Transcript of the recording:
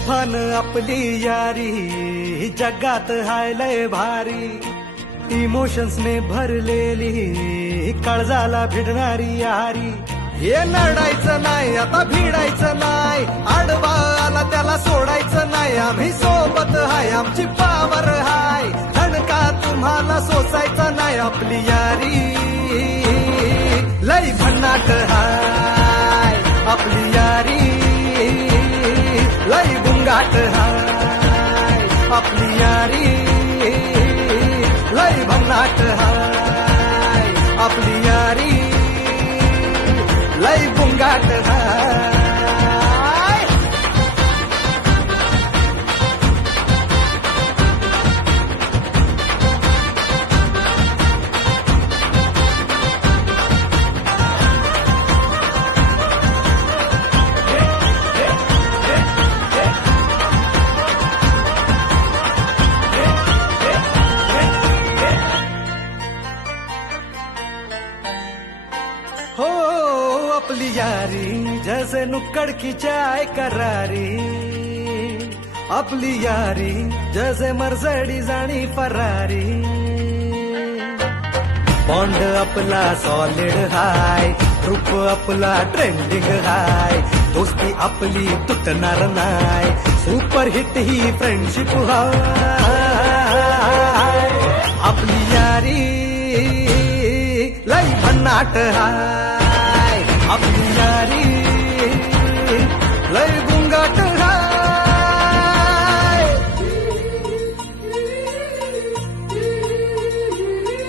तुफान आपली यारी जगात हाय लय भारी, इमोशन्स ने भरलेली काळजाला भिडणारी यारी. हे लढायचं नाही आता भिडायचं नाही, आडवा आला त्याला सोडायचं नाही. आम्ही सोबत हाय आमची पावर हाय, धडका तुम्हाला सोसायचा नाही. आपली यारी लय भन्नाट हाय, आपली यारी लय बुंगाट हाय. आपली यारी लय भन्नाट हाय, आपली यारी लय बुंगाट हाय. हो अपनी यारी जैसे नुक्कड़ की चाय करारी, अपनी यारी जैसे मर्सिडीज आणि फरारी. बॉन्ड आपला सॉलिड हाय, रूप आपला ट्रेंडिंग हाय, दोस्ती आपली तुटणार नाय, सुपर हिट ही फ्रेंडशिप हाय. आपली यारी लय भन्नाट हाय, आपली यारी